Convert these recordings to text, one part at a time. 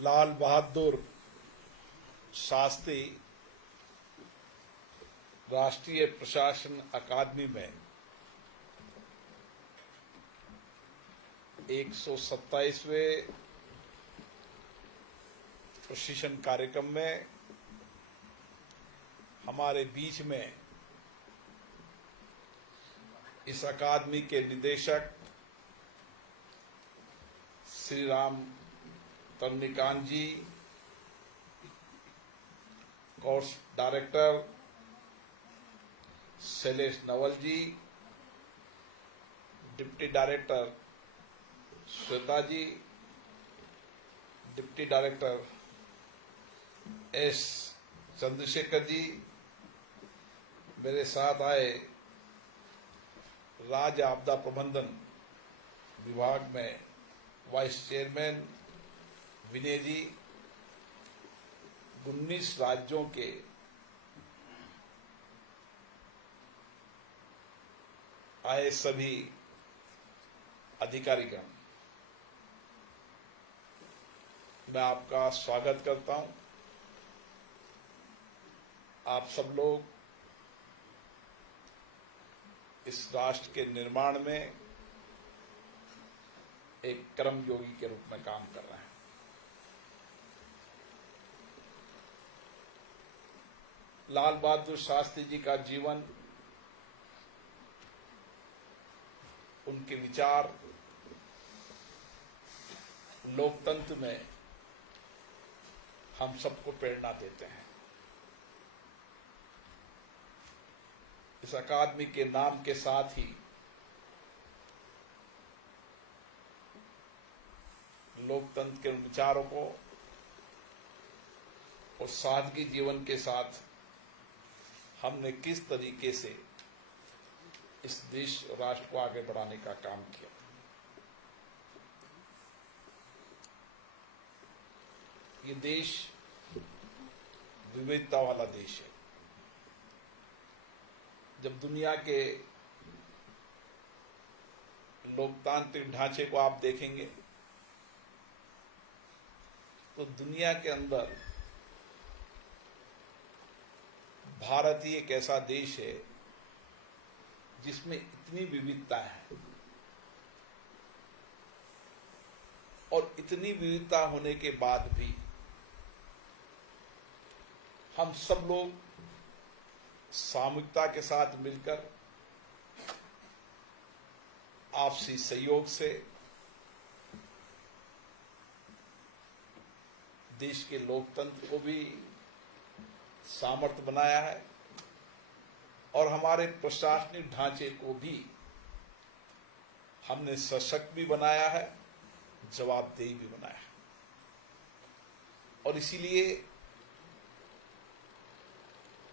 लाल बहादुर शास्त्री राष्ट्रीय प्रशासन अकादमी में 127वें प्रशिक्षण कार्यक्रम में हमारे बीच में इस अकादमी के निदेशक श्री राम तमनिकांत जी, कोर्स डायरेक्टर शैलेश नवल जी, डिप्टी डायरेक्टर श्वेता जी, deputy director S Chandrashekhar ji, मेरे साथ आए राज्य आपदा प्रबंधन विभाग में वाइस चेयरमैन विनय जी, 19 राज्यों के आए सभी अधिकारीगण, मैं आपका स्वागत करता हूं। आप सब लोग इस राष्ट्र के निर्माण में एक कर्मयोगी के रूप में काम कर रहे हैं। लाल बहादुर शास्त्री जी का जीवन, उनके विचार लोकतंत्र में हम सबको प्रेरणा देते हैं। इस अकादमी के नाम के साथ ही लोकतंत्र के विचारों को और सादगी जीवन के साथ हमने किस तरीके से इस देश राष्ट्र को आगे बढ़ाने का काम किया। ये देश विविधता वाला देश है। जब दुनिया के लोकतांत्रिक ढांचे को आप देखेंगे तो दुनिया के अंदर भारत ही एक ऐसा देश है जिसमें इतनी विविधता है, और इतनी विविधता होने के बाद भी हम सब लोग सामूहिकता के साथ मिलकर आपसी सहयोग से देश के लोकतंत्र को भी सामर्थ्य बनाया है और हमारे प्रशासनिक ढांचे को भी हमने सशक्त भी बनाया है, जवाबदेही भी बनाया है। और इसीलिए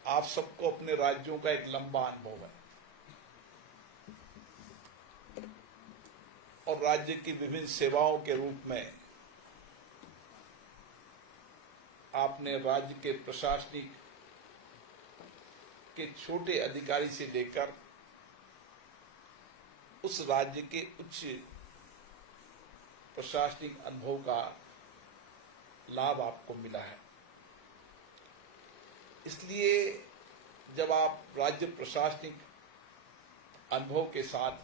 आप सबको अपने राज्यों का एक लंबा अनुभव है और राज्य की विभिन्न सेवाओं के रूप में आपने राज्य के प्रशासनिक के छोटे अधिकारी से लेकर उस राज्य के उच्च प्रशासनिक अनुभव का लाभ आपको मिला है। इसलिए जब आप राज्य प्रशासनिक अनुभव के साथ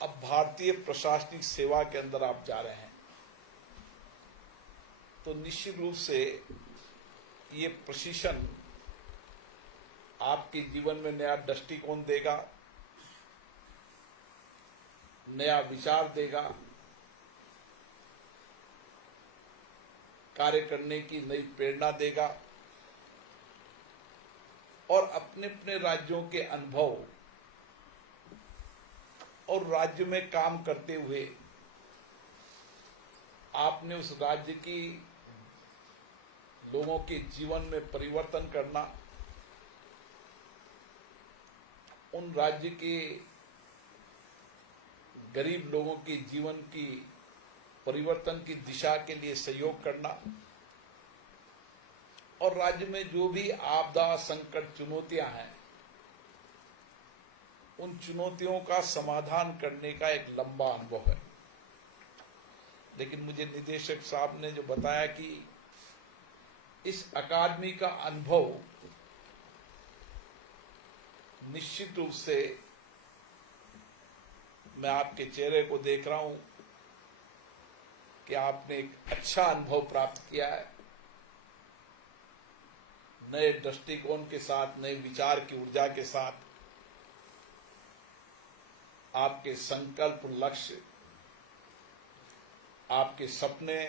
अब भारतीय प्रशासनिक सेवा के अंदर आप जा रहे हैं तो निश्चित रूप से ये प्रशिक्षण आपके जीवन में नया दृष्टिकोण देगा, नया विचार देगा, कार्य करने की नई प्रेरणा देगा और अपने अपने राज्यों के अनुभव और राज्य में काम करते हुए आपने उस राज्य की लोगों के जीवन में परिवर्तन करना, उन राज्य के गरीब लोगों के जीवन की परिवर्तन की दिशा के लिए सहयोग करना और राज्य में जो भी आपदा, संकट, चुनौतियां हैं, उन चुनौतियों का समाधान करने का एक लंबा अनुभव है। लेकिन मुझे निदेशक साहब ने जो बताया कि इस अकादमी का अनुभव निश्चित रूप से, मैं आपके चेहरे को देख रहा हूं कि आपने एक अच्छा अनुभव प्राप्त किया है। नए दृष्टिकोण के साथ, नए विचार की ऊर्जा के साथ आपके संकल्प, लक्ष्य, आपके सपने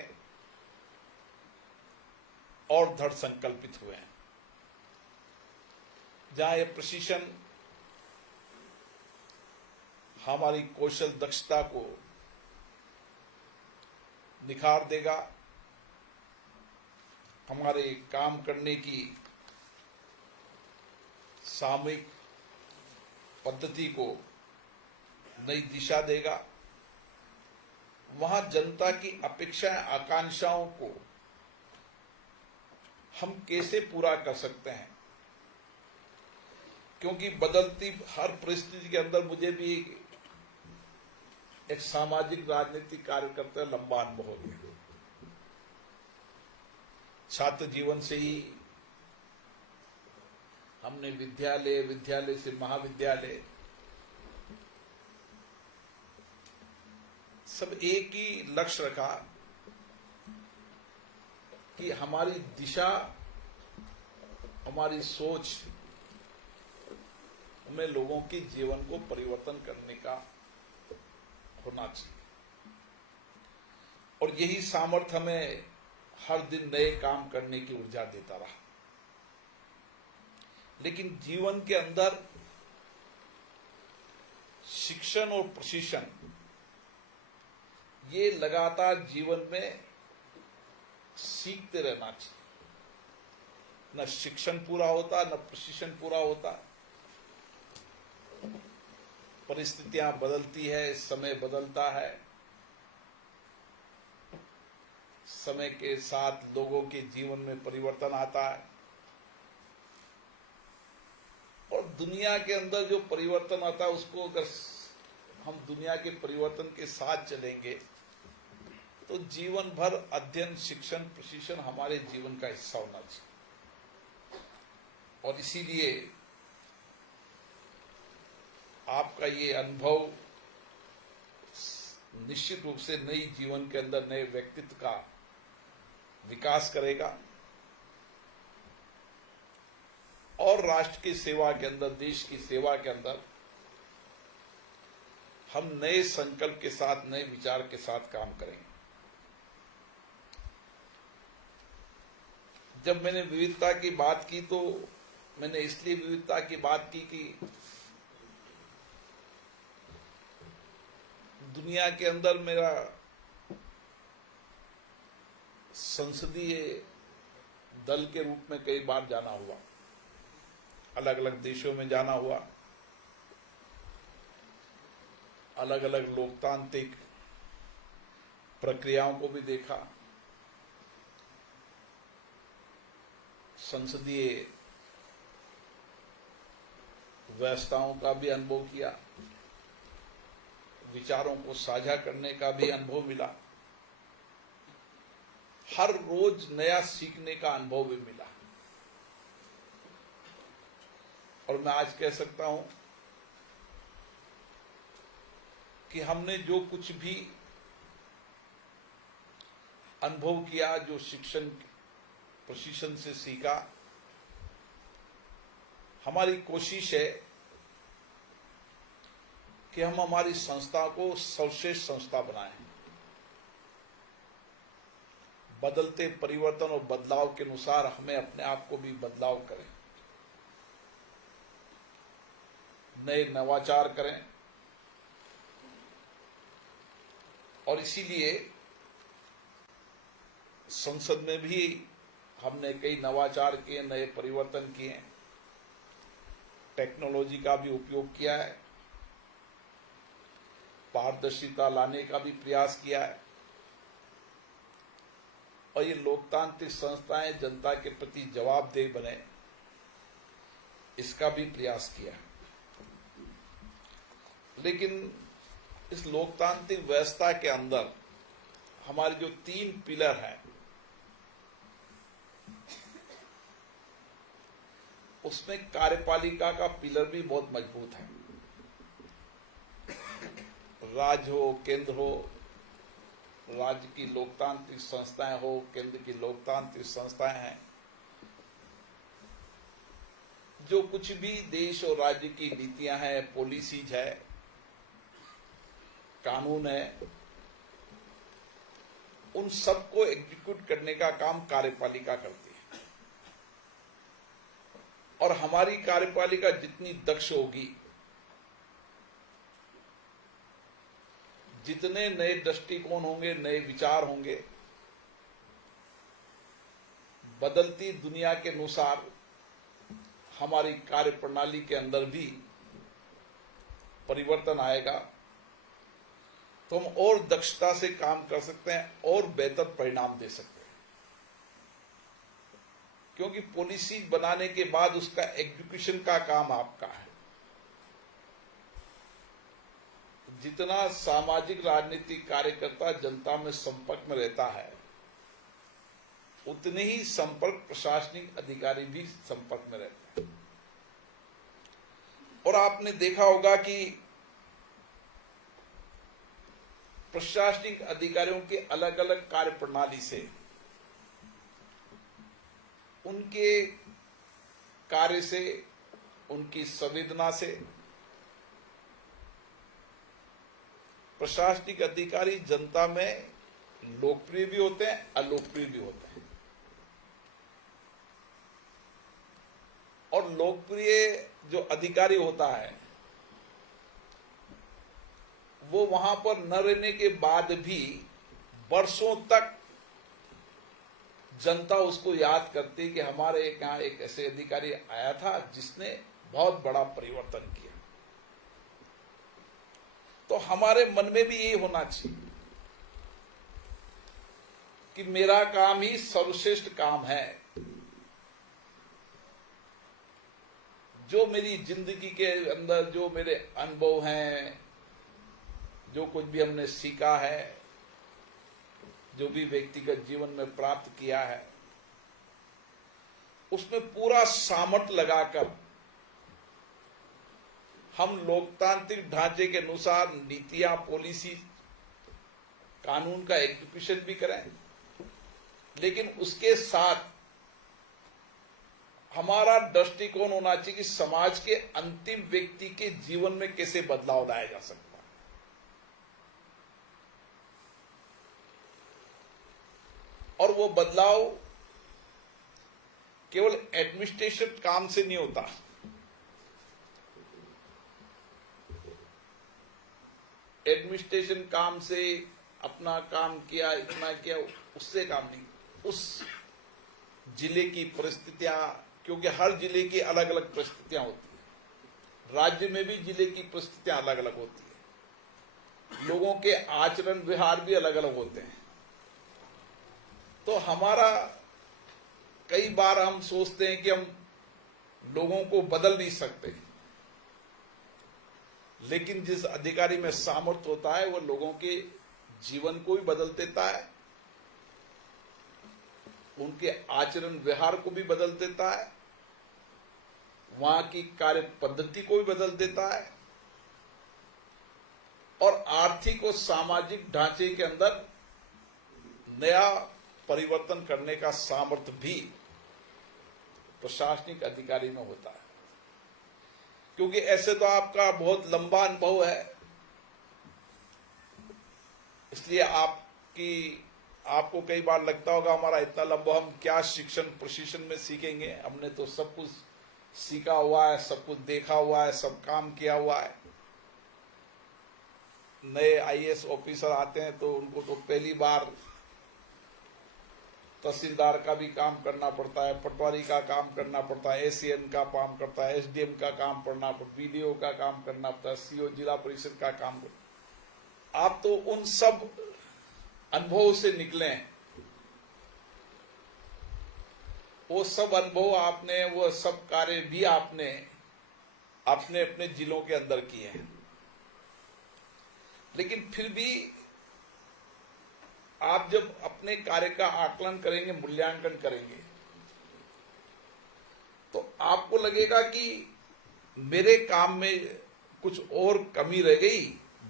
और दृढ़ संकल्पित हुए हैं। जहां यह प्रशिक्षण हमारी कौशल दक्षता को निखार देगा, हमारे काम करने की सामूहिक पद्धति को नई दिशा देगा, वहां जनता की अपेक्षाएं, आकांक्षाओं को हम कैसे पूरा कर सकते हैं, क्योंकि बदलती हर परिस्थिति के अंदर मुझे भी एक सामाजिक राजनीतिक कार्यकर्ता लंबा अनुभव है। छात्र जीवन से ही हमने विद्यालय, विद्यालय से महाविद्यालय, सब एक ही लक्ष्य रखा कि हमारी दिशा, हमारी सोच हमें लोगों के जीवन को परिवर्तन करने का होना चाहिए, और यही सामर्थ्य हमें हर दिन नए काम करने की ऊर्जा देता रहा। लेकिन जीवन के अंदर शिक्षण और प्रशिक्षण, ये लगातार जीवन में सीखते रहना चाहिए। न शिक्षण पूरा होता, न प्रशिक्षण पूरा होता। परिस्थितियां बदलती है, समय बदलता है, समय के साथ लोगों के जीवन में परिवर्तन आता है, और दुनिया के अंदर जो परिवर्तन आता है उसको अगर हम दुनिया के परिवर्तन के साथ चलेंगे तो जीवन भर अध्ययन, शिक्षण, प्रशिक्षण हमारे जीवन का हिस्सा होना चाहिए। और इसीलिए आपका ये अनुभव निश्चित रूप से नई जीवन के अंदर नए व्यक्तित्व का विकास करेगा, और राष्ट्र की सेवा के अंदर, देश की सेवा के अंदर हम नए संकल्प के साथ, नए विचार के साथ काम करेंगे। जब मैंने विविधता की बात की तो मैंने इसलिए विविधता की बात की कि दुनिया के अंदर मेरा संसदीय दल के रूप में कई बार जाना हुआ, अलग अलग देशों में जाना हुआ, अलग अलग लोकतांत्रिक प्रक्रियाओं को भी देखा, संसदीय व्यवस्थाओं का भी अनुभव किया, विचारों को साझा करने का भी अनुभव मिला, हर रोज नया सीखने का अनुभव भी मिला। और मैं आज कह सकता हूं कि हमने जो कुछ भी अनुभव किया, जो शिक्षण, प्रशिक्षण से सीखा, हमारी कोशिश है कि हम हमारी संस्था को सर्वश्रेष्ठ संस्था बनाएं। बदलते परिवर्तन और बदलाव के अनुसार हमें अपने आप को भी बदलाव करें, नए नवाचार करें, और इसीलिए संसद में भी हमने कई नवाचार किए, नए परिवर्तन किए, टेक्नोलॉजी का भी उपयोग किया है, पारदर्शिता लाने का भी प्रयास किया है, और ये लोकतांत्रिक संस्थाएं जनता के प्रति जवाबदेह बने, इसका भी प्रयास किया है। लेकिन इस लोकतांत्रिक व्यवस्था के अंदर हमारे जो 3 पिलर है, उसमें कार्यपालिका का पिलर भी बहुत मजबूत है। राज्य हो, केंद्र हो, राज्य की लोकतांत्रिक संस्थाएं हो, केंद्र की लोकतांत्रिक संस्थाएं हैं, जो कुछ भी देश और राज्य की नीतियां हैं, पॉलिसीज है, कानून है, उन सबको एग्जीक्यूट करने का काम कार्यपालिका करती है। और हमारी कार्यपालिका जितनी दक्ष होगी, जितने नए दृष्टिकोण होंगे, नए विचार होंगे, बदलती दुनिया के अनुसार हमारी कार्य प्रणाली के अंदर भी परिवर्तन आएगा, तो हम और दक्षता से काम कर सकते हैं और बेहतर परिणाम दे सकते हैं। क्योंकि पॉलिसी बनाने के बाद उसका एग्जीक्यूशन का काम आपका है। जितना सामाजिक राजनीतिक कार्यकर्ता जनता में संपर्क में रहता है, उतने ही संपर्क प्रशासनिक अधिकारी भी संपर्क में रहते हैं। और आपने देखा होगा कि प्रशासनिक अधिकारियों के अलग अलग कार्य प्रणाली से, उनके कार्य से, उनकी संवेदना से प्रशासनिक अधिकारी जनता में लोकप्रिय भी होते हैं, अलोकप्रिय भी होते हैं। और लोकप्रिय जो अधिकारी होता है, वो वहां पर न रहने के बाद भी वर्षों तक जनता उसको याद करती है कि हमारे यहाँ एक ऐसे अधिकारी आया था जिसने बहुत बड़ा परिवर्तन किया। तो हमारे मन में भी यही होना चाहिए कि मेरा काम ही सर्वश्रेष्ठ काम है। जो मेरी जिंदगी के अंदर जो मेरे अनुभव हैं, जो कुछ भी हमने सीखा है, जो भी व्यक्तिगत जीवन में प्राप्त किया है, उसमें पूरा सामर्थ्य लगाकर हम लोकतांत्रिक ढांचे के अनुसार नीतियां, पॉलिसी, कानून का एग्जीक्यूशन भी करें, लेकिन उसके साथ हमारा दृष्टिकोण होना चाहिए कि समाज के अंतिम व्यक्ति के जीवन में कैसे बदलाव लाया जा सकता है। और वो बदलाव केवल एडमिनिस्ट्रेशन काम से नहीं होता। एडमिनिस्ट्रेशन काम से अपना काम किया, इतना किया, उससे काम नहीं। उस जिले की परिस्थितियां, क्योंकि हर जिले की अलग अलग परिस्थितियां होती है, राज्य में भी जिले की परिस्थितियां अलग अलग होती है, लोगों के आचरण व्यवहार भी अलग अलग होते हैं। तो हमारा कई बार हम सोचते हैं कि हम लोगों को बदल नहीं सकते, लेकिन जिस अधिकारी में सामर्थ्य होता है वो लोगों के जीवन को भी बदल देता है, उनके आचरण व्यवहार को भी बदल देता है, वहां की कार्य पद्धति को भी बदल देता है, और आर्थिक और सामाजिक ढांचे के अंदर नया परिवर्तन करने का सामर्थ्य भी प्रशासनिक अधिकारी में होता है। क्योंकि ऐसे तो आपका बहुत लंबा अनुभव है, इसलिए आपको कई बार लगता होगा हमारा इतना लंबा, हम क्या शिक्षण प्रशिक्षण में सीखेंगे, हमने तो सब कुछ सीखा हुआ है, सब कुछ देखा हुआ है, सब काम किया हुआ है। नए आईएएस ऑफिसर आते हैं तो उनको तो पहली बार तहसीलदार का भी काम करना पड़ता है, पटवारी का काम करना पड़ता है, एसीएन का काम करता है, एसडीएम का काम करना पड़ता है, बीडीओ का काम करना पड़ता है, सीओ जिला परिषद का काम करता। आप तो उन सब अनुभव से निकले हैं, वो सब अनुभव आपने, वो सब कार्य भी आपने अपने अपने जिलों के अंदर किए हैं। लेकिन फिर भी आप जब अपने कार्य का आकलन करेंगे, मूल्यांकन करेंगे, तो आपको लगेगा कि मेरे काम में कुछ और कमी रह गई,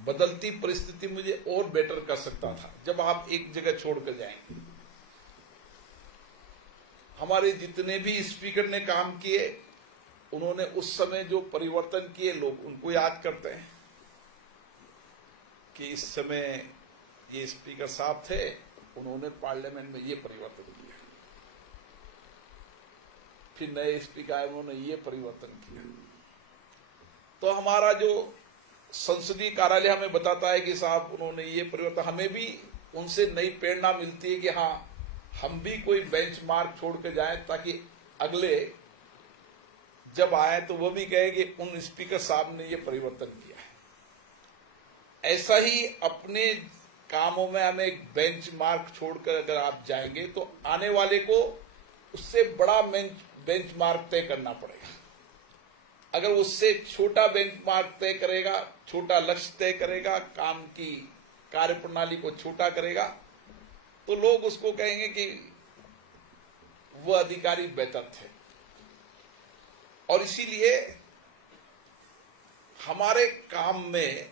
बदलती परिस्थिति मुझे और बेटर कर सकता था। जब आप एक जगह छोड़कर जाएंगे, हमारे जितने भी स्पीकर ने काम किए, उन्होंने उस समय जो परिवर्तन किए, लोग उनको याद करते हैं कि इस समय ये स्पीकर साहब थे, उन्होंने पार्लियामेंट में ये परिवर्तन किया। फिर नए स्पीकर आए, उन्होंने ये परिवर्तन किया। तो हमारा जो संसदीय कार्यालय हमें बताता है कि साहब उन्होंने ये परिवर्तन, हमें भी उनसे नई प्रेरणा मिलती है कि हाँ, हम भी कोई बेंचमार्क छोड़ के जाएं, ताकि अगले जब आए तो वो भी कहे कि उन स्पीकर साहब ने ये परिवर्तन किया है। ऐसा ही अपने कामों में हमें एक बेंचमार्क छोड़कर अगर आप जाएंगे तो आने वाले को उससे बड़ा बेंचमार्क तय करना पड़ेगा। अगर उससे छोटा बेंचमार्क तय करेगा, छोटा लक्ष्य तय करेगा, काम की कार्यप्रणाली को छोटा करेगा, तो लोग उसको कहेंगे कि वह अधिकारी बेहतर थे। और इसीलिए हमारे काम में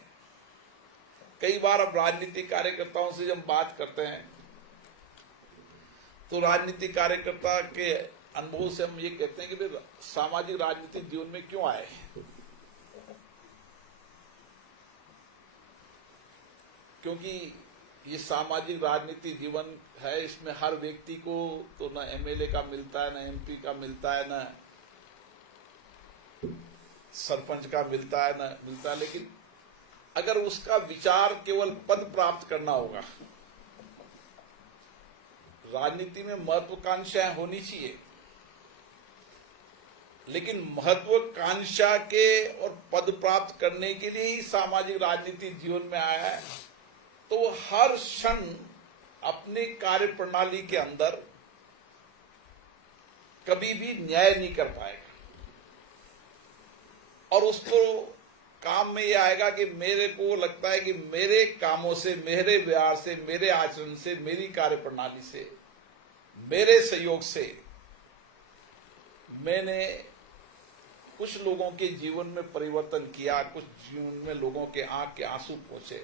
कई बार अब राजनीतिक कार्यकर्ताओं से जब बात करते हैं, तो राजनीतिक कार्यकर्ता के अनुभव से हम ये कहते हैं कि वे सामाजिक राजनीतिक जीवन में क्यों आए। क्योंकि ये सामाजिक राजनीति जीवन है, इसमें हर व्यक्ति को तो न एमएलए का मिलता है, न एमपी का मिलता है, न सरपंच का मिलता है, लेकिन अगर उसका विचार केवल पद प्राप्त करना होगा, राजनीति में महत्वाकांक्षाएं होनी चाहिए, लेकिन महत्वाकांक्षा के और पद प्राप्त करने के लिए ही सामाजिक राजनीति जीवन में आया है, तो वो हर क्षण अपने कार्य प्रणाली के अंदर कभी भी न्याय नहीं कर पाएगा। और उसको काम में ये आएगा कि मेरे को लगता है कि मेरे कामों से, मेरे व्यवहार से, मेरे आचरण से, मेरी कार्य प्रणाली से, मेरे सहयोग से मैंने कुछ लोगों के जीवन में परिवर्तन किया, कुछ जीवन में लोगों के आंख के आंसू पहुंचे,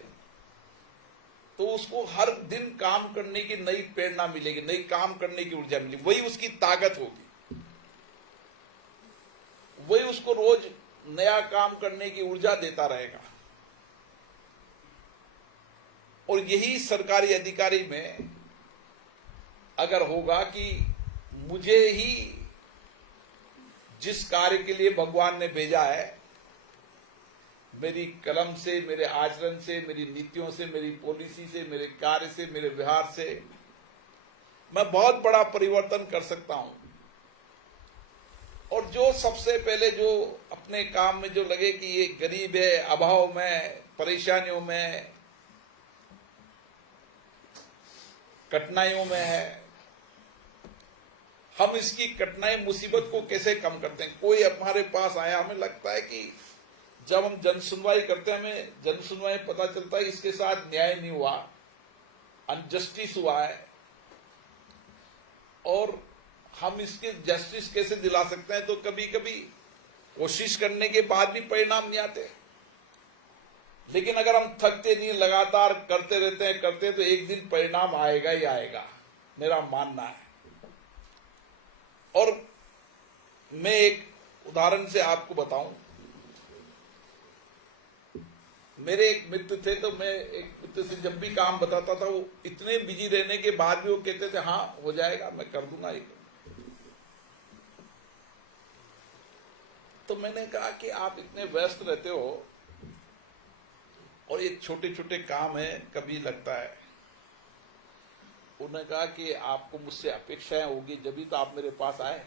तो उसको हर दिन काम करने की नई प्रेरणा मिलेगी, नई काम करने की ऊर्जा मिलेगी। वही उसकी ताकत होगी, वही उसको रोज नया काम करने की ऊर्जा देता रहेगा। और यही सरकारी अधिकारी में अगर होगा कि मुझे ही जिस कार्य के लिए भगवान ने भेजा है, मेरी कलम से, मेरे आचरण से, मेरी नीतियों से, मेरी पॉलिसी से, मेरे कार्य से, मेरे व्यवहार से मैं बहुत बड़ा परिवर्तन कर सकता हूं। और जो सबसे पहले जो अपने काम में जो लगे कि ये गरीब है, अभाव में, परेशानियों में, कठिनाइयों में है, हम इसकी कठिनाई मुसीबत को कैसे कम करते हैं। कोई हमारे पास आया, हमें लगता है कि जब हम जन सुनवाई करते हैं, हमें जन सुनवाई पता चलता है इसके साथ न्याय नहीं हुआ, अनजस्टिस हुआ है, और हम इसके जस्टिस कैसे दिला सकते हैं। तो कभी कभी कोशिश करने के बाद भी परिणाम नहीं आते, लेकिन अगर हम थकते नहीं, लगातार करते रहते हैं, तो एक दिन परिणाम आएगा ही आएगा, मेरा मानना है। और मैं एक उदाहरण से आपको बताऊं, मेरे एक मित्र थे, तो मैं एक मित्र से जब भी काम बताता था, वो इतने बिजी रहने के बाद भी वो कहते थे हाँ हो जाएगा, मैं कर दूंगा ये। तो मैंने कहा कि आप इतने व्यस्त रहते हो और ये छोटे छोटे काम है, कभी लगता है। उन्होंने कहा कि आपको मुझसे अपेक्षाएं होगी, जब भी तो आप मेरे पास आए।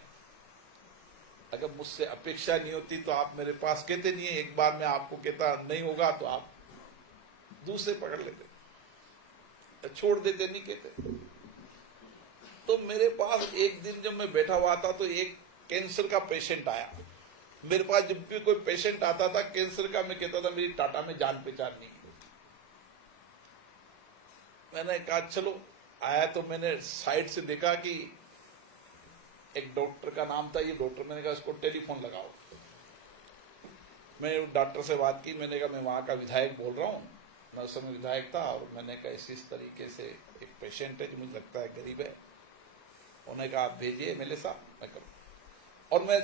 अगर मुझसे अपेक्षा नहीं होती तो आप मेरे पास कहते नहीं है। एक बार मैं आपको कहता नहीं होगा तो आप दूसरे पकड़ लेते, छोड़ देते, नहीं कहते। तो मेरे पास एक दिन जब मैं बैठा हुआ था, तो एक कैंसर का पेशेंट आया मेरे पास। जब भी कोई पेशेंट आता था कैंसर का, मैं कहता था मेरी टाटा में जान पहचान नहीं। मैंने कहा चलो आया तो मैंने साइड से देखा कि एक डॉक्टर का नाम था, ये डॉक्टर, मैंने कहा इसको टेलीफोन लगाओ। मैं डॉक्टर से बात की, मैंने कहा मैं वहां का विधायक बोल रहा हूँ, मैं उस समय विधायक था, और मैंने कहा इस तरीके से एक पेशेंट है जो मुझे लगता है गरीब है। उन्होंने कहा आप भेजिए एमएलए साहब, मैं करूँ। और मैं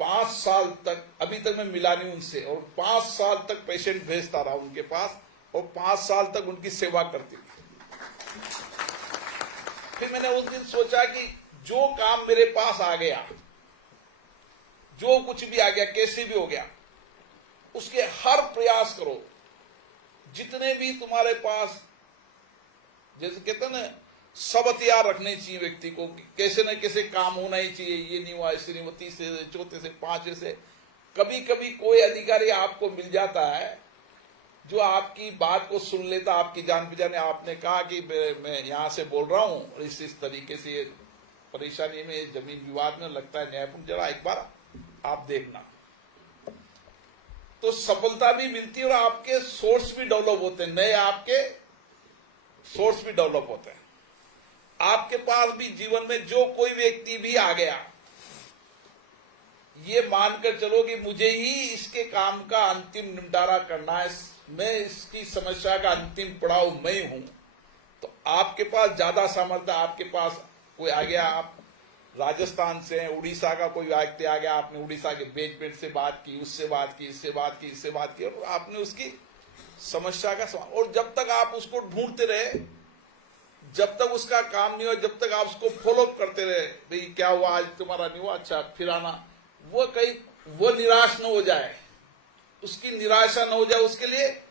5 साल तक, अभी तक मैं मिला नहीं उनसे, और 5 साल तक पेशेंट भेजता रहा उनके पास, और 5 साल तक उनकी सेवा करती थी। फिर मैंने उस दिन सोचा कि जो काम मेरे पास आ गया, जो कुछ भी आ गया, कैसे भी हो गया, उसके हर प्रयास करो। जितने भी तुम्हारे पास, जैसे कहते हैं ना, सब हथियार रखने चाहिए व्यक्ति को, कैसे न कैसे काम होना ही चाहिए। ये नहीं हुआ, ऐसे नहीं हुआ, तीसरे से, चौथे से, पांचवे से। कभी कभी कोई अधिकारी आपको मिल जाता है जो आपकी बात को सुन लेता, आपकी जान पहचान। आपने कहा कि मैं यहां से बोल रहा हूं, और इस तरीके से परेशानी में, जमीन विवाद में लगता है न्यायपूर्ण, जरा एक बार आप देखना। तो सफलता भी मिलती है, और आपके सोर्स भी डेवलप होते हैं, नए आपके सोर्स भी डेवलप होते हैं। आपके पास भी जीवन में जो कोई व्यक्ति भी आ गया, ये मानकर चलो कि मुझे ही इसके काम का अंतिम निपटारा करना है, मैं इसकी समस्या का अंतिम पड़ाव मैं हूं, तो आपके पास ज्यादा सामर्थ्य। आपके पास कोई आ गया, आप राजस्थान से, उड़ीसा का कोई व्यक्ति आ गया, आपने उड़ीसा के बेजमेंट से बात की, उससे बात की, इससे बात की, इससे बात की, और आपने उसकी समस्या का समाधान। और जब तक आप उसको ढूंढते रहे, जब तक उसका काम नहीं हुआ, जब तक आप उसको फॉलोअप करते रहे, भाई क्या हुआ, आज तुम्हारा नहीं हुआ, अच्छा फिर आना, वो निराश न हो जाए, उसकी निराशा न हो जाए, उसके लिए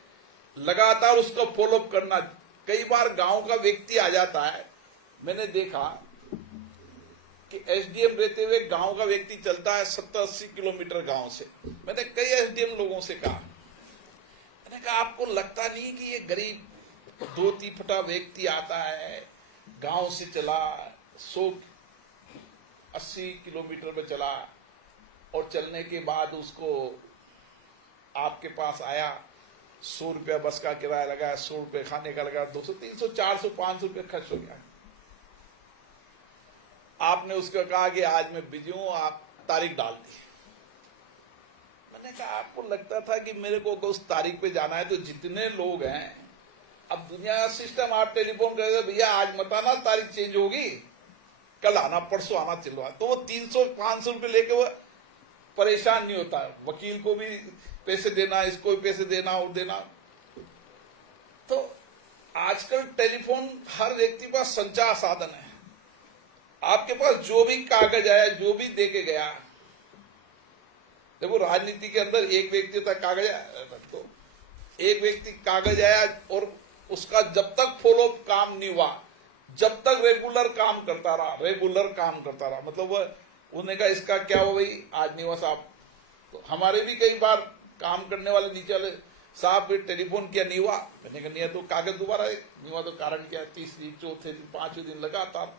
लगातार उसको फॉलोअप करना। कई बार गांव का व्यक्ति आ जाता है, मैंने देखा कि एसडीएम रहते हुए गांव का व्यक्ति चलता है 70-80 किलोमीटर गांव से। मैंने कई एसडीएम लोगों से कहा, मैंने कहा आपको लगता नहीं कि ये गरीब धोती फटा व्यक्ति आता है, गांव से चला 180 किलोमीटर में चला, और चलने के बाद उसको आपके पास आया, 100 रुपया बस का किराया लगा, 100 रुपये खाने का लगा, 200, 300, 400, 500 रुपये खर्च हो गया। आपने उसको कहा कि आज मैं बिजी हूं, आप तारीख डाल दी। मैंने कहा आपको लगता था कि मेरे को उस तारीख पे जाना है, तो जितने लोग हैं, अब दुनिया का सिस्टम, आप टेलीफोन करेंगे, भैया आज मत आना, तारीख चेंज होगी, कल आना, परसों आना, चलवा, तो वो 300-500 रुपये लेके वो परेशान नहीं होता। वकील को भी पैसे देना, इसको भी पैसे देना और देना। तो आजकल टेलीफोन हर व्यक्ति के पास संचार साधन है। आपके पास जो भी कागज आया, जो भी दे के गया, देखो राजनीति के अंदर एक व्यक्ति तक कागज आया, तो एक व्यक्ति कागज आया, और उसका जब तक फॉलो काम नहीं हुआ, जब तक रेगुलर काम करता रहा, मतलब उन्होंने कहा इसका क्या हुआ भाई, आज नहीं हुआ साहब। तो हमारे भी कई बार काम करने वाले नीचे वाले, साहब टेलीफोन किया, नहीं हुआ। मैंने कहा नहीं है तो कागज दोबारा, नहीं हुआ तो कारण क्या, तीसरी, चौथे दिन, 5वें दिन लगातार।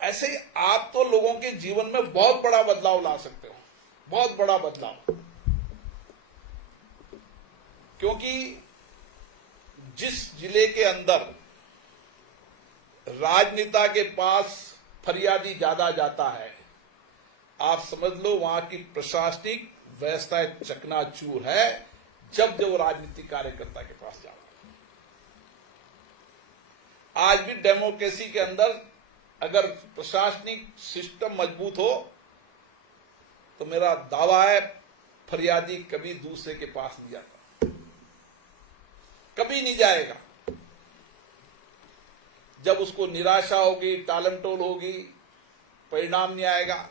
ऐसे ही आप तो लोगों के जीवन में बहुत बड़ा बदलाव ला सकते हो, बहुत बड़ा बदलाव। क्योंकि जिस जिले के अंदर राजनेता के पास फरियादी ज्यादा जाता है, आप समझ लो वहां की प्रशासनिक व्यवस्था चकनाचूर है, जब वो राजनीतिक कार्यकर्ता के पास जाता है। आज भी डेमोक्रेसी के अंदर अगर प्रशासनिक सिस्टम मजबूत हो, तो मेरा दावा है फरियादी कभी दूसरे के पास नहीं जाता, कभी नहीं जाएगा। जब उसको निराशा होगी, टालमटोल होगी, परिणाम नहीं आएगा।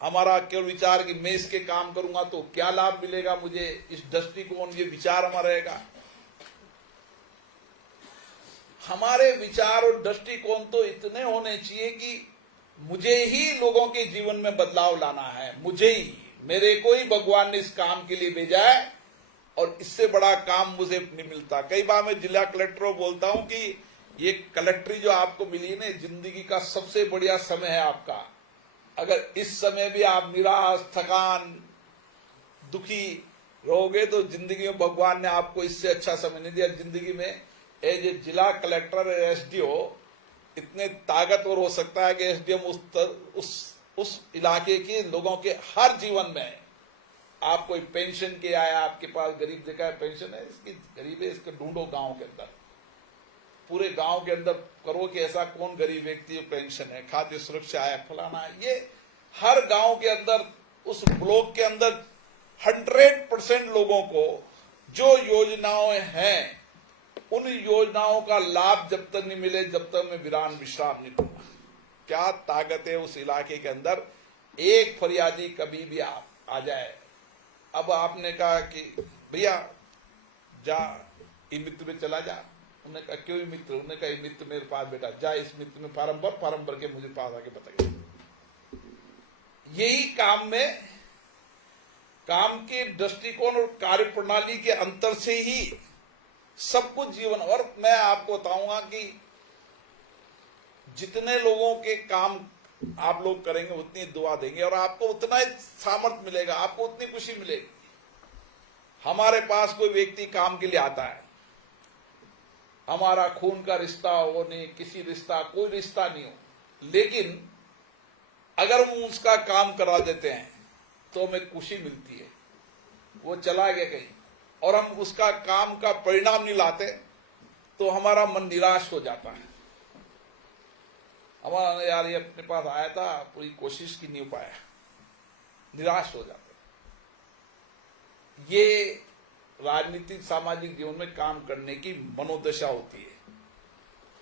हमारा केवल विचार कि मैं इसके काम करूंगा तो क्या लाभ मिलेगा मुझे, इस दृष्टिकोण, ये विचार हमारा रहेगा। हमारे विचार और दृष्टिकोण तो इतने होने चाहिए कि मुझे ही लोगों के जीवन में बदलाव लाना है, मुझे ही, मेरे को ही भगवान ने इस काम के लिए भेजा है, और इससे बड़ा काम मुझे नहीं मिलता। कई बार मैं जिला कलेक्टर को बोलता हूं कि ये कलेक्टरी जो आपको मिली ना, जिंदगी का सबसे बढ़िया समय है आपका। अगर इस समय भी आप निराश, थकान, दुखी रहोगे, तो जिंदगी में भगवान ने आपको इससे अच्छा समय नहीं दिया। जिंदगी में एज ए जिला कलेक्टर एसडीओ इतने ताकतवर हो सकता है कि एसडीएम उस इलाके के लोगों के हर जीवन में, आप कोई पेंशन के आया, आपके पास गरीब देखा है पेंशन है, इसकी गरीब है, इसको ढूंढो गांव के अंदर, पूरे गांव के अंदर करो कि ऐसा कौन गरीब व्यक्ति पेंशन है, खाद्य सुरक्षा है, फलाना है। ये हर गांव के अंदर, उस ब्लॉक के अंदर 100% लोगों को जो योजनाएं हैं, उन योजनाओं का लाभ जब तक नहीं मिले, जब तक मैं विश्राम नहीं दूंगा। क्या ताकत है उस इलाके के अंदर। एक फरियादी कभी भी आ जाए, अब आपने कहा कि भैया जा ई मित्र में चला जा, उन्होंने कहा क्यों मित्र, उन्होंने कहा मित्र मेरे पास बेटा, जा इस मित्र में फार्म भर के मुझे पास आके बताइए। यही काम में, काम के दृष्टिकोण और कार्य प्रणाली के अंतर से ही सब कुछ जीवन। और मैं आपको बताऊंगा कि जितने लोगों के काम आप लोग करेंगे उतनी दुआ देंगे और आपको उतना ही सामर्थ्य मिलेगा, आपको उतनी खुशी मिलेगी। हमारे पास कोई व्यक्ति काम के लिए आता है, हमारा खून का रिश्ता हो नहीं, किसी रिश्ता, कोई रिश्ता नहीं हो, लेकिन अगर हम उसका काम करा देते हैं तो हमें खुशी मिलती है। वो चला गया कहीं और हम उसका काम का परिणाम नहीं लाते तो हमारा मन निराश हो जाता है। हमारा यार ये अपने पास आया था, पूरी कोशिश की, नहीं हो पाया, निराश हो जाते। ये राजनीतिक सामाजिक जीवन में काम करने की मनोदशा होती है।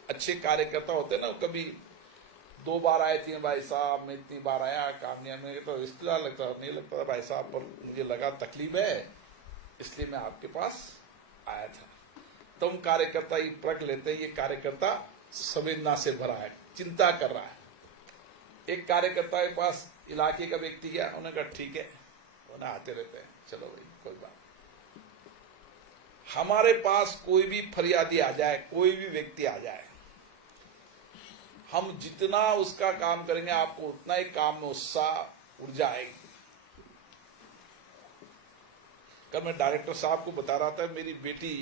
अच्छे कार्यकर्ता होते हैं ना, कभी 2 बार आए, 3 भाई साहब मैं इतनी बार आया, काम नहीं, मैं तो रिश्तेदार लगता नहीं लगता था भाई साहब, पर मुझे लगा तकलीफ है इसलिए मैं आपके पास आया था। तो हम कार्यकर्ता ही परख लेते हैं, ये कार्यकर्ता संवेदना से भरा है, चिंता कर रहा है। एक कार्यकर्ता के पास इलाके का व्यक्ति गया, उन्होंने कहा ठीक है, उन्हें आते रहते हैं, चलो भाई कोई बात। हमारे पास कोई भी फरियादी आ जाए, कोई भी व्यक्ति आ जाए, हम जितना उसका काम करेंगे आपको उतना ही काम में उत्साह, ऊर्जा आएगी। कल मैं डायरेक्टर साहब को बता रहा था, मेरी बेटी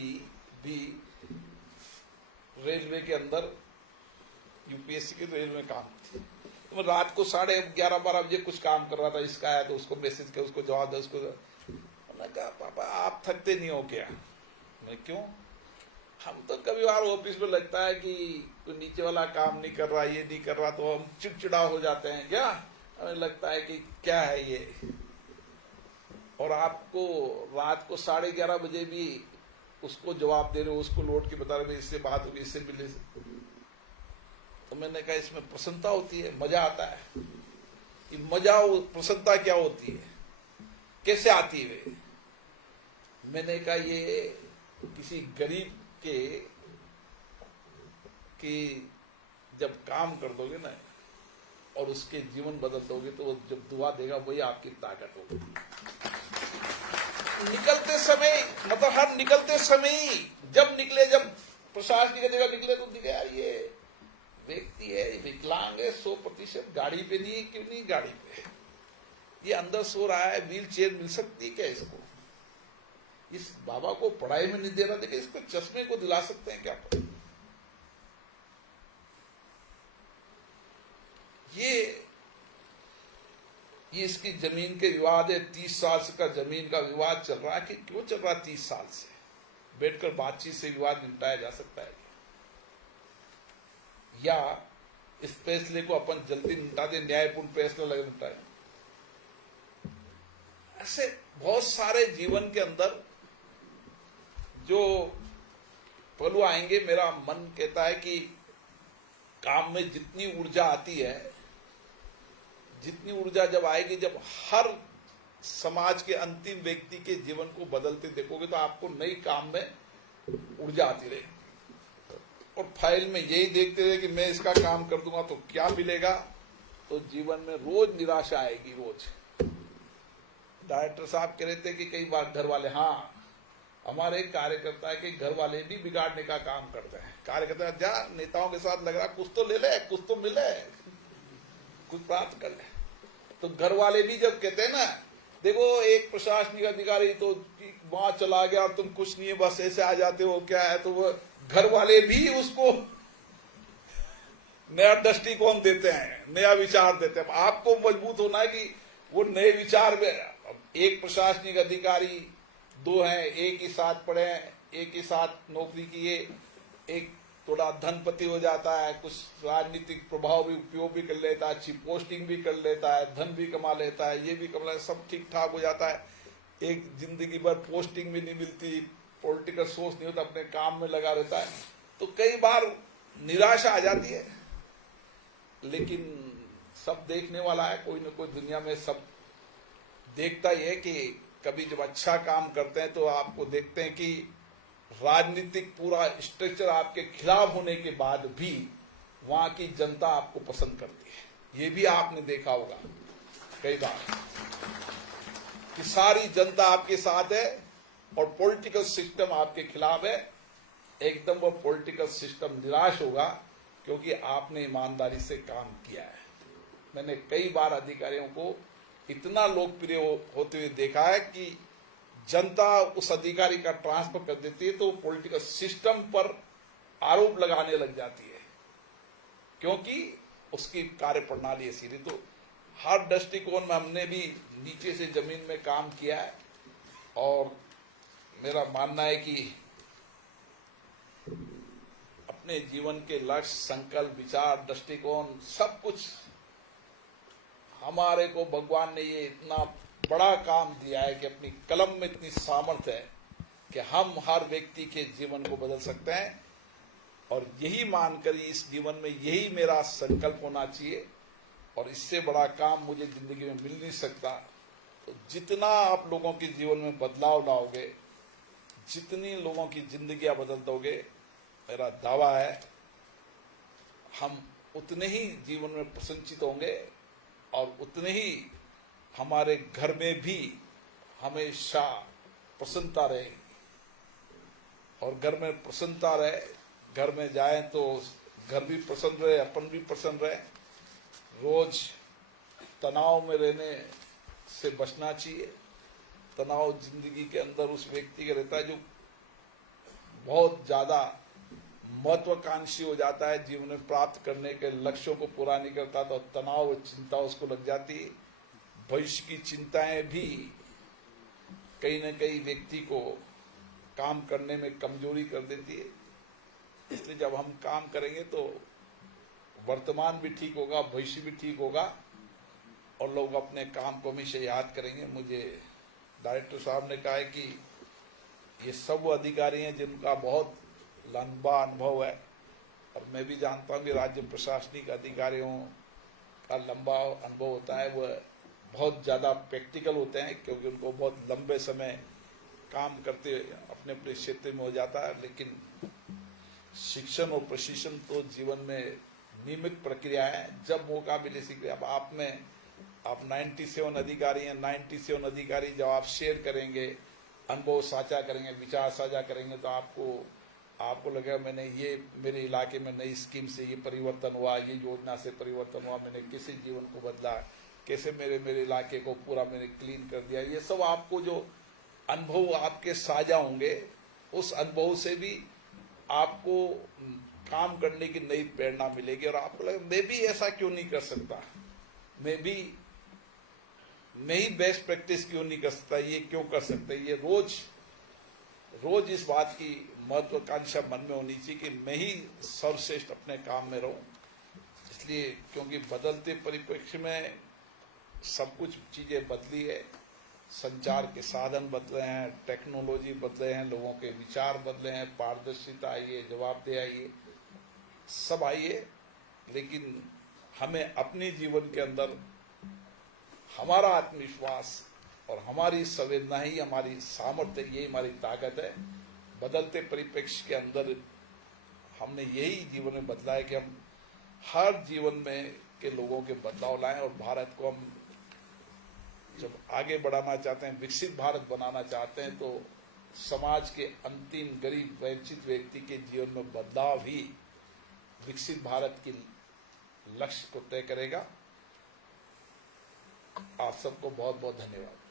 भी रेलवे के अंदर, यूपीएससी के रेलवे में काम थी, तो मैं रात को 11:30-12 बजे कुछ काम कर रहा था, इसका आया तो उसको मैसेज किया, उसको जवाब दे, उसको। मैंने कहा पापा आप थकते नहीं हो क्या? मैं क्यों? हम तो कभी बार ऑफिस में लगता है कि कोई नीचे वाला काम नहीं कर रहा, ये नहीं कर रहा, तो हम चिड़चिड़ा हो जाते हैं क्या? हमें लगता है कि क्या है ये। और आपको रात को 11:30 बजे भी उसको जवाब दे रहे हो, उसको लौट के बता रहे हो इससे बात होगी, इससे मिले। तो मैंने कहा इसमें प्रसन्नता होती है, मजा आता है। कि मजा, प्रसन्नता क्या होती है, कैसे आती है? मैंने कहा ये किसी गरीब के जब काम कर दोगे ना और उसके जीवन बदल दोगे, तो वो जब दुआ देगा वही आपकी ताकत होगी। निकलते समय, मतलब हर निकलते समय ही, जब प्रशासनिक जगह निकले तो दिखे यार ये व्यक्ति है, विकलांग है, 100% गाड़ी पे नहीं है, क्यों नहीं गाड़ी पे, ये अंदर सो रहा है, व्हील चेयर मिल सकती है क्या इसको? इस बाबा को पढ़ाई में नहीं दे रहा, देखिए इसको चश्मे को दिला सकते हैं क्या? ये इसकी जमीन के विवाद है, 30 साल से का जमीन का विवाद चल रहा है। कि क्यों चल रहा है 30 साल से? बैठकर बातचीत से विवाद निपटाया जा सकता है या इस फैसले को अपन जल्दी निपटा दे, न्यायपूर्ण फैसला लगे निपटाए। ऐसे बहुत सारे जीवन के अंदर जो पहलू आएंगे। मेरा मन कहता है कि काम में जितनी ऊर्जा आती है, जितनी ऊर्जा जब आएगी, जब हर समाज के अंतिम व्यक्ति के जीवन को बदलते देखोगे तो आपको नई काम में ऊर्जा आती रहेगी। और फाइल में यही देखते रहे कि मैं इसका काम कर दूंगा तो क्या मिलेगा, तो जीवन में रोज निराशा आएगी। रोज डायरेक्टर साहब कह रहे थे कि कई बार घर वाले, हाँ हमारे कार्यकर्ता के घर वाले भी बिगाड़ने का काम करते हैं। कार्यकर्ता जा नेताओं के साथ लग रहा, कुछ तो ले ले, कुछ तो मिले, कुछ प्राप्त कर ले। तो घर वाले भी जब कहते हैं ना, देखो एक प्रशासनिक अधिकारी तो वहां चला गया, तुम कुछ नहीं है, बस ऐसे आ जाते हो, क्या है, तो वो घर वाले भी उसको नया दृष्टिकोण देते हैं, नया विचार देते हैं। आपको मजबूत होना है कि वो नए विचार में, एक प्रशासनिक अधिकारी दो हैं, एक ही साथ पढ़े हैं, एक ही साथ नौकरी किए, एक थोड़ा धनपति हो जाता है, कुछ राजनीतिक प्रभाव भी उपयोग भी कर लेता है, अच्छी पोस्टिंग भी कर लेता है, धन भी कमा लेता है, ये भी कमा लेता है, सब ठीक ठाक हो जाता है। एक जिंदगी भर पोस्टिंग भी नहीं मिलती, पॉलिटिकल सोर्स नहीं होता, अपने काम में लगा रहता है, तो कई बार निराशा आ जाती है। लेकिन सब देखने वाला है, कोई न कोई दुनिया में सब देखता ही है कि कभी जब अच्छा काम करते हैं तो आपको देखते हैं कि राजनीतिक पूरा स्ट्रक्चर आपके खिलाफ होने के बाद भी वहां की जनता आपको पसंद करती है। ये भी आपने देखा होगा कई बार कि सारी जनता आपके साथ है और पॉलिटिकल सिस्टम आपके खिलाफ है। एकदम वो पॉलिटिकल सिस्टम निराश होगा क्योंकि आपने ईमानदारी से काम किया है। मैंने कई बार अधिकारियों को इतना लोकप्रिय होते हुए देखा है कि जनता उस अधिकारी का ट्रांसफर कर देती है तो पॉलिटिकल सिस्टम पर आरोप लगाने लग जाती है क्योंकि उसकी कार्य प्रणाली ऐसी रही। तो हर दृष्टिकोण में हमने भी नीचे से जमीन में काम किया है और मेरा मानना है कि अपने जीवन के लक्ष्य, संकल्प, विचार, दृष्टिकोण सब कुछ हमारे को भगवान ने ये इतना बड़ा काम दिया है कि अपनी कलम में इतनी सामर्थ्य है कि हम हर व्यक्ति के जीवन को बदल सकते हैं। और यही मानकर इस जीवन में यही मेरा संकल्प होना चाहिए और इससे बड़ा काम मुझे जिंदगी में मिल नहीं सकता। तो जितना आप लोगों के जीवन में बदलाव लाओगे, जितनी लोगों की जिंदगियां बदल दोगे, मेरा दावा है हम उतने ही जीवन में प्रसन्नचित होंगे और उतने ही हमारे घर में भी हमेशा प्रसन्नता रहेगी। और घर में प्रसन्नता रहे, घर में जाए तो घर भी प्रसन्न रहे, अपन भी प्रसन्न रहे। रोज तनाव में रहने से बचना चाहिए। तनाव जिंदगी के अंदर उस व्यक्ति का रहता है जो बहुत ज्यादा महत्वाकांक्षी हो जाता है, जीवन में प्राप्त करने के लक्ष्यों को पूरा नहीं करता तो तनाव और चिंता उसको लग जाती है। भविष्य की चिंताएं भी कहीं न कहीं व्यक्ति को काम करने में कमजोरी कर देती है। इसलिए जब हम काम करेंगे तो वर्तमान भी ठीक होगा, भविष्य भी ठीक होगा और लोग अपने काम को हमेशा याद करेंगे। मुझे डायरेक्टर साहब ने कहा है कि ये सब वो अधिकारी हैं जिनका बहुत लंबा अनुभव है और मैं भी जानता हूँ कि राज्य प्रशासनिक अधिकारियों का लंबा अनुभव होता है। वह बहुत ज़्यादा प्रैक्टिकल होते हैं क्योंकि उनको बहुत लंबे समय काम करते अपने अपने क्षेत्र में हो जाता है। लेकिन शिक्षण और प्रशिक्षण तो जीवन में नियमित प्रक्रिया है, जब मौका मिले सीखे। अब आप 97 अधिकारी हैं, 97 अधिकारी जब आप शेयर करेंगे, अनुभव साझा करेंगे, विचार साझा करेंगे तो आपको लगेगा मैंने ये मेरे इलाके में नई स्कीम से ये परिवर्तन हुआ, ये योजना से परिवर्तन हुआ, मैंने किसी जीवन को बदला, कैसे मेरे इलाके को पूरा मैंने क्लीन कर दिया। ये सब आपको जो अनुभव आपके साझा होंगे, उस अनुभव से भी आपको काम करने की नई प्रेरणा मिलेगी और आपको लगेगा मैं भी ऐसा क्यों नहीं कर सकता, मैं ही बेस्ट प्रैक्टिस क्यों नहीं कर सकता, ये क्यों कर सकता। ये रोज इस बात की महत्वाकांक्षा मन में होनी चाहिए कि मैं ही सर्वश्रेष्ठ अपने काम में रहूं। इसलिए क्योंकि बदलते परिप्रेक्ष्य में सब कुछ चीजें बदली है, संचार के साधन बदले हैं, टेक्नोलॉजी बदले हैं, लोगों के विचार बदले हैं, पारदर्शिता आई है, जवाबदेही आई है, सब आई है। लेकिन हमें अपने जीवन के अंदर हमारा आत्मविश्वास और हमारी संवेदना ही हमारी सामर्थ्य, यही हमारी ताकत है। बदलते परिप्रेक्ष्य के अंदर हमने यही जीवन में बदला है कि हम हर जीवन में के लोगों के बदलाव लाएं और भारत को हम जब आगे बढ़ाना चाहते हैं, विकसित भारत बनाना चाहते हैं, तो समाज के अंतिम गरीब वंचित व्यक्ति के जीवन में बदलाव ही विकसित भारत की लक्ष्य को तय करेगा। आप सबको बहुत बहुत धन्यवाद।